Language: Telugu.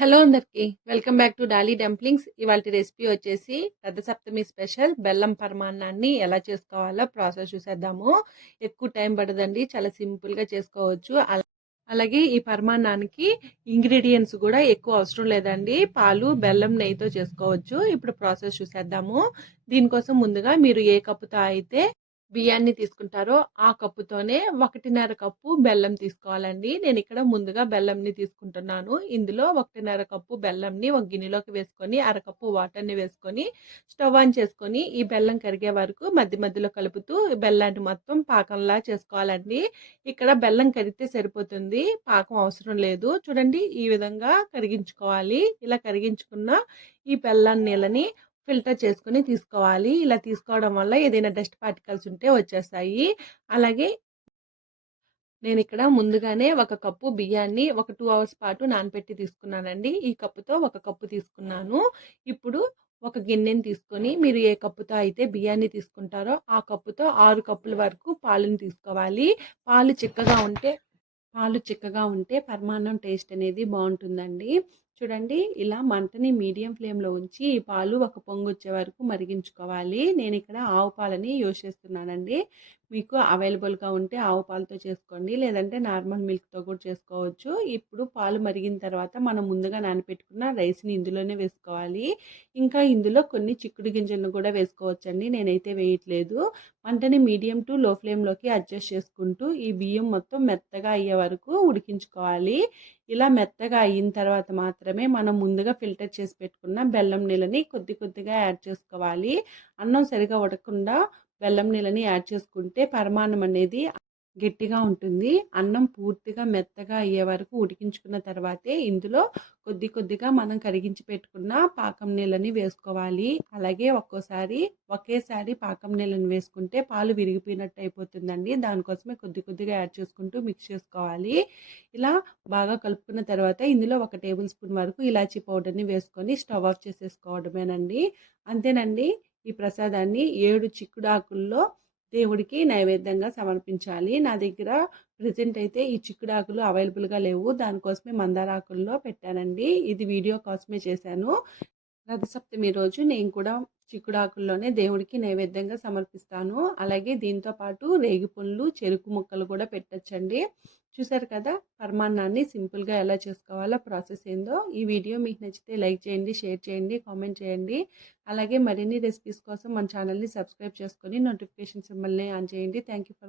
హలో అందరికి welcome back to Dolly dumplings. ఇవాళ రెసిపీ వచ్చేసి పెద్ద సప్తమి స్పెషల్ బెల్లం పరమాన్నాన్ని ఎలా చేసుకోవాలో ప్రాసెస్ చూసేద్దాము. ఎక్కువ టైం పడదండి, చాలా సింపుల్ గా చేసుకోవచ్చు. అలాగే ఈ పరమాన్నానికి ఇంగ్రీడియంట్స్ కూడా ఎక్కువ అవసరం లేదండి. పాలు, బెల్లం, నెయ్యితో చేసుకోవచ్చు. ఇప్పుడు ప్రాసెస్ చూసేద్దాము. దీనికోసం ముందుగా మీరు ఏ కప్పుతో అయితే బియ్యాన్ని తీసుకుంటారో ఆ కప్పుతోనే 1.5 కప్పు బెల్లం తీసుకోవాలండి. నేను ఇక్కడ ముందుగా బెల్లంని తీసుకుంటున్నాను. ఇందులో 1.5 కప్పు బెల్లంని ఒక గిన్నెలోకి వేసుకొని అరకప్పు వాటర్ని వేసుకొని స్టవ్ ఆన్ చేసుకొని ఈ బెల్లం కరిగే వరకు మధ్య మధ్యలో కలుపుతూ బెల్లాన్ని మొత్తం పాకంలా చేసుకోవాలండి. ఇక్కడ బెల్లం కరిగితే సరిపోతుంది, పాకం అవసరం లేదు. చూడండి, ఈ విధంగా కరిగించుకోవాలి. ఇలా కరిగించుకున్న ఈ బెల్లం నీళ్ళని ఫిల్టర్ చేసుకుని తీసుకోవాలి. ఇలా తీసుకోవడం వల్ల ఏదైనా డస్ట్ పార్టికల్స్ ఉంటే వచ్చేస్తాయి. అలాగే నేను ఇక్కడ ముందుగానే ఒక కప్పు బియ్యాన్ని ఒక 2 అవర్స్ పాటు నానబెట్టి తీసుకున్నానండి. ఈ కప్పుతో ఒక కప్పు తీసుకున్నాను. ఇప్పుడు ఒక గిన్నెని తీసుకొని మీరు ఏ కప్పుతో అయితే బియ్యాన్ని తీసుకుంటారో ఆ కప్పుతో 6 కప్పుల వరకు పాలను తీసుకోవాలి. పాలు చిక్కగా ఉంటే పరమాన్నం టేస్ట్ అనేది బాగుంటుందండి. చూడండి, ఇలా మంటని మీడియం ఫ్లేమ్లో ఉంచి ఈ పాలు ఒక పొంగు వచ్చే వరకు మరిగించుకోవాలి. నేను ఇక్కడ ఆవు పాలని యూజ్ చేస్తున్నానండి. మీకు అవైలబుల్గా ఉంటే ఆవు పాలతో చేసుకోండి, లేదంటే నార్మల్ మిల్క్తో కూడా చేసుకోవచ్చు. ఇప్పుడు పాలు మరిగిన తర్వాత మనం ముందుగా నానపెట్టుకున్న రైస్ని ఇందులోనే వేసుకోవాలి. ఇంకా ఇందులో కొన్ని చిక్కుడు గింజలను కూడా వేసుకోవచ్చండి, నేనైతే వేయట్లేదు. మంటని మీడియం టు లో ఫ్లేమ్లోకి అడ్జస్ట్ చేసుకుంటూ ఈ బియ్యం మొత్తం మెత్తగా అయ్యే వరకు ఉడికించుకోవాలి. ఇలా మెత్తగా అయిన తర్వాత మాత్రమే మనం ముందుగా ఫిల్టర్ చేసి పెట్టుకున్న బెల్లం నీళ్ళని కొద్ది కొద్దిగా యాడ్ చేసుకోవాలి. అన్నం సరిగా ఉడకకుండా బెల్లం నీళ్ళని యాడ్ చేసుకుంటే పరమాన్నం అనేది గట్టిగా ఉంటుంది. అన్నం పూర్తిగా మెత్తగా అయ్యే వరకు ఉడికించుకున్న తర్వాతే ఇందులో కొద్ది కొద్దిగా మనం కరిగించి పెట్టుకున్న పాకం నీళ్ళని వేసుకోవాలి. అలాగే ఒకేసారి పాకం నీళ్ళని వేసుకుంటే పాలు విరిగిపోయినట్టు అయిపోతుందండి. దానికోసమే కొద్ది కొద్దిగా యాడ్ చేసుకుంటూ మిక్స్ చేసుకోవాలి. ఇలా బాగా కలుపుకున్న తర్వాత ఇందులో 1 టేబుల్ స్పూన్ వరకు ఇలాచీ పౌడర్ని వేసుకొని స్టవ్ ఆఫ్ చేసేసుకోవడమేనండి. అంతేనండి. ఈ ప్రసాదాన్ని 7 చిక్కుడాకుల్లో దేవుడికి నైవేద్యంగా సమర్పించాలి. నా దగ్గర ప్రజెంట్ అయితే ఈ చిక్కుడాకులు అవైలబుల్గా లేవు, దానికోసమే మందారాకుల్లో పెట్టానండి. ఇది వీడియో కోసమే చేశాను. రథసప్తమి రోజు నేను కూడా చిక్కుడాకుల్లోనే దేవుడికి నైవేద్యంగా సమర్పిస్తాను. అలాగే దీంతో పాటు రేగి పళ్ళు, చెరుకు ముక్కలు కూడా పెట్టచ్చండి. చూసారు కదా పరమాన్నాన్ని సింపుల్గా ఎలా చేసుకోవాలో ప్రాసెస్ ఏందో. ఈ వీడియో మీకు నచ్చితే లైక్ చేయండి, షేర్ చేయండి, కామెంట్ చేయండి. అలాగే మరిన్ని రెసిపీస్ కోసం మన ఛానల్ని సబ్స్క్రైబ్ చేసుకొని నోటిఫికేషన్ సింబల్ని ఆన్ చేయండి. Thank you for